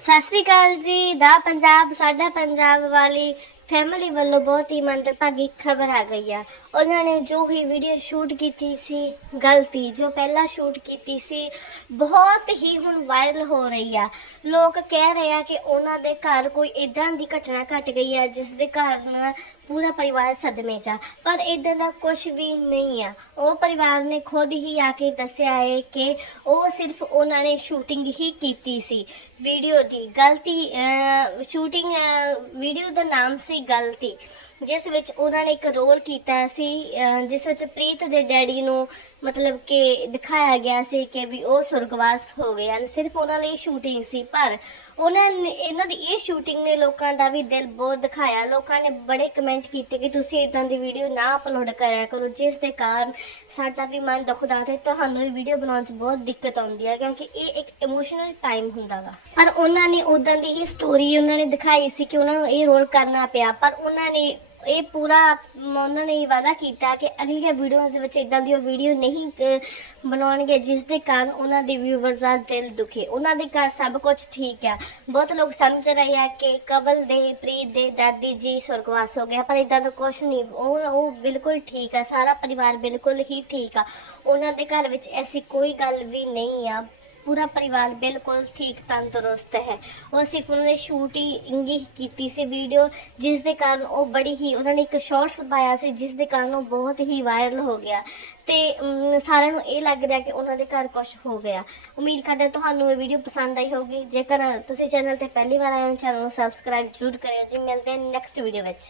ਸਤਿ ਸ੍ਰੀ ਅਕਾਲ ਜੀ ਦਾ ਪੰਜਾਬ ਸਾਡਾ ਪੰਜਾਬ ਵਾਲੀ ਫੈਮਿਲੀ ਵੱਲੋਂ ਬਹੁਤ ਹੀ ਮੰਦਭਾਗੀ ਖਬਰ ਆ ਗਈ ਆ। ਉਹਨਾਂ ਨੇ ਜੋ ਹੀ ਵੀਡੀਓ ਸ਼ੂਟ ਕੀਤੀ ਸੀ, ਗਲਤੀ ਜੋ ਪਹਿਲਾਂ ਸ਼ੂਟ ਕੀਤੀ ਸੀ, ਬਹੁਤ ਹੀ ਹੁਣ ਵਾਇਰਲ ਹੋ ਰਹੀ ਆ। ਲੋਕ ਕਹਿ ਰਹੇ ਆ ਕਿ ਉਹਨਾਂ ਦੇ ਘਰ ਕੋਈ ਇਦਾਂ ਦੀ ਘਟਨਾ ਘਟ ਗਈ ਆ, ਜਿਸ ਦੇ ਕਾਰਨ ਪੂਰਾ ਪਰਿਵਾਰ ਸਦਮੇ 'ਚ ਆ। ਪਰ ਇਦਾਂ ਦਾ ਕੁਝ ਵੀ ਨਹੀਂ ਆ। ਉਹ ਪਰਿਵਾਰ ਨੇ ਖੁਦ ਹੀ ਆ ਕੇ ਦੱਸਿਆ ਹੈ ਕਿ ਉਹ ਸਿਰਫ ਉਹਨਾਂ ਨੇ ਸ਼ੂਟਿੰਗ ਹੀ ਕੀਤੀ ਸੀ। ਵੀਡੀਓ ਦੀ ਗਲਤੀ ਸ਼ੂਟਿੰਗ ਵੀਡੀਓ ਦਾ ਨਾਮ ਸੀ ਗਲਤੀ ਜਿਸ ਵਿੱਚ ਉਹਨਾਂ ਨੇ ਇੱਕ ਰੋਲ ਕੀਤਾ ਸੀ ਜਿਸ ਵਿੱਚ ਪ੍ਰੀਤ ਦੇ ਡੈਡੀ ਨੂੰ ਮਤਲਬ ਕਿ ਦਿਖਾਇਆ ਗਿਆ ਸੀ ਕਿ ਵੀ ਉਹ ਸੁਰਗਵਾਸ ਹੋ ਗਏ ਹਨ। ਸਿਰਫ ਉਹਨਾਂ ਲਈ ਸ਼ੂਟਿੰਗ ਸੀ, ਪਰ ਉਹਨਾਂ ਨੇ, ਇਹਨਾਂ ਦੀ ਇਹ ਸ਼ੂਟਿੰਗ ਨੇ ਲੋਕਾਂ ਦਾ ਵੀ ਦਿਲ ਬਹੁਤ ਦਿਖਾਇਆ। ਲੋਕਾਂ ਨੇ ਬੜੇ ਕਮੈਂਟ ਕੀਤੇ ਕਿ ਤੁਸੀਂ ਇਦਾਂ ਦੀ ਵੀਡੀਓ ਨਾ ਅਪਲੋਡ ਕਰਿਆ ਕਰੋ, ਜਿਸ ਦੇ ਕਾਰਨ ਸਾਡਾ ਵੀ ਮਨ ਦੁਖਦਾ ਤੇ ਤੁਹਾਨੂੰ ਇਹ ਵੀਡੀਓ ਬਣਾਉਣ 'ਚ ਬਹੁਤ ਦਿੱਕਤ ਆਉਂਦੀ ਹੈ, ਕਿਉਂਕਿ ਇਹ ਇੱਕ ਇਮੋਸ਼ਨਲ ਟਾਈਮ ਹੁੰਦਾ ਵਾ। ਪਰ ਉਹਨਾਂ ਨੇ ਉਦਾਂ ਦੀ ਹੀ ਸਟੋਰੀ ਉਹਨਾਂ ਨੇ ਦਿਖਾਈ ਸੀ ਕਿ ਉਹਨਾਂ ਨੂੰ ਇਹ ਰੋਲ ਕਰਨਾ ਪਿਆ ਪਰ ਉਹਨਾਂ ਨੇ ਇਹ ਪੂਰਾ ਉਹਨਾਂ ਨੇ ਇਹ ਵਾਅਦਾ ਕੀਤਾ ਕਿ ਅਗਲੀਆਂ ਵੀਡੀਓਜ਼ ਦੇ ਵਿੱਚ ਇਦਾਂ ਦੀ ਉਹ ਵੀਡੀਓ ਨਹੀਂ ਅ, ਬਣਾਉਣਗੇ ਜਿਸ ਦੇ ਕਾਰਨ ਉਹਨਾਂ ਦੇ ਵਿਊਵਰਸ ਦਾ ਦਿਲ ਦੁਖੇ। ਉਹਨਾਂ ਦੇ ਘਰ ਸਭ ਕੁਝ ਠੀਕ ਆ ਬਹੁਤ ਲੋਕ ਸਮਝ ਰਹੇ ਆ ਕਿ ਕਬਲ ਦੇ ਪ੍ਰੀਤ ਦੇ ਦਾਦੀ ਜੀ ਸੁਰਗਵਾਸ ਹੋ ਗਿਆ ਪਰ ਇਦਾਂ ਦਾ ਕੁਝ ਨਹੀਂ। ਉਹ ਉਹ ਬਿਲਕੁਲ ਠੀਕ ਆ। ਸਾਰਾ ਪਰਿਵਾਰ ਬਿਲਕੁਲ ਹੀ ਠੀਕ ਆ। ਉਹਨਾਂ ਦੇ ਘਰ ਵਿੱਚ ਐਸੀ ਕੋਈ ਗੱਲ ਵੀ ਨਹੀਂ ਆ। ਪੂਰਾ ਪਰਿਵਾਰ ਬਿਲਕੁਲ ਠੀਕ ਤੰਦਰੁਸਤ ਹੈ। ਉਹ ਸਿਰਫ ਉਹਨਾਂ ਨੇ ਸ਼ੂਟਿੰਗ ਹੀ ਕੀਤੀ ਸੀ ਵੀਡੀਓ ਜਿਸ ਦੇ ਕਾਰਨ ਉਹ ਬੜੀ ਹੀ, ਉਹਨਾਂ ਨੇ ਇੱਕ ਸ਼ਾਰਟਸ ਪਾਇਆ ਸੀ, ਜਿਸ ਦੇ ਕਾਰਨ ਉਹ ਬਹੁਤ ਹੀ ਵਾਇਰਲ ਹੋ ਗਿਆ। ਤੇ ਸਾਰਿਆਂ ਨੂੰ ਇਹ ਲੱਗ ਰਿਹਾ ਕਿ ਉਹਨਾਂ ਦੇ ਘਰ ਕੁਝ ਹੋ ਗਿਆ। ਉਮੀਦ ਕਰਦੇ ਹਾਂ ਤੁਹਾਨੂੰ ਇਹ ਵੀਡੀਓ ਪਸੰਦ ਆਈ ਹੋਊਗੀ ਜੇਕਰ ਤੁਸੀਂ ਚੈਨਲ ਤੇ ਪਹਿਲੀ ਵਾਰ ਆਏ ਹੋ, ਚੈਨਲ ਨੂੰ ਸਬਸਕ੍ਰਾਈਬ ਜ਼ਰੂਰ ਕਰਿਓ। ਜੀ, ਮਿਲਦੇ ਹਾਂ ਨੈਕਸਟ ਵੀਡੀਓ ਵਿੱਚ।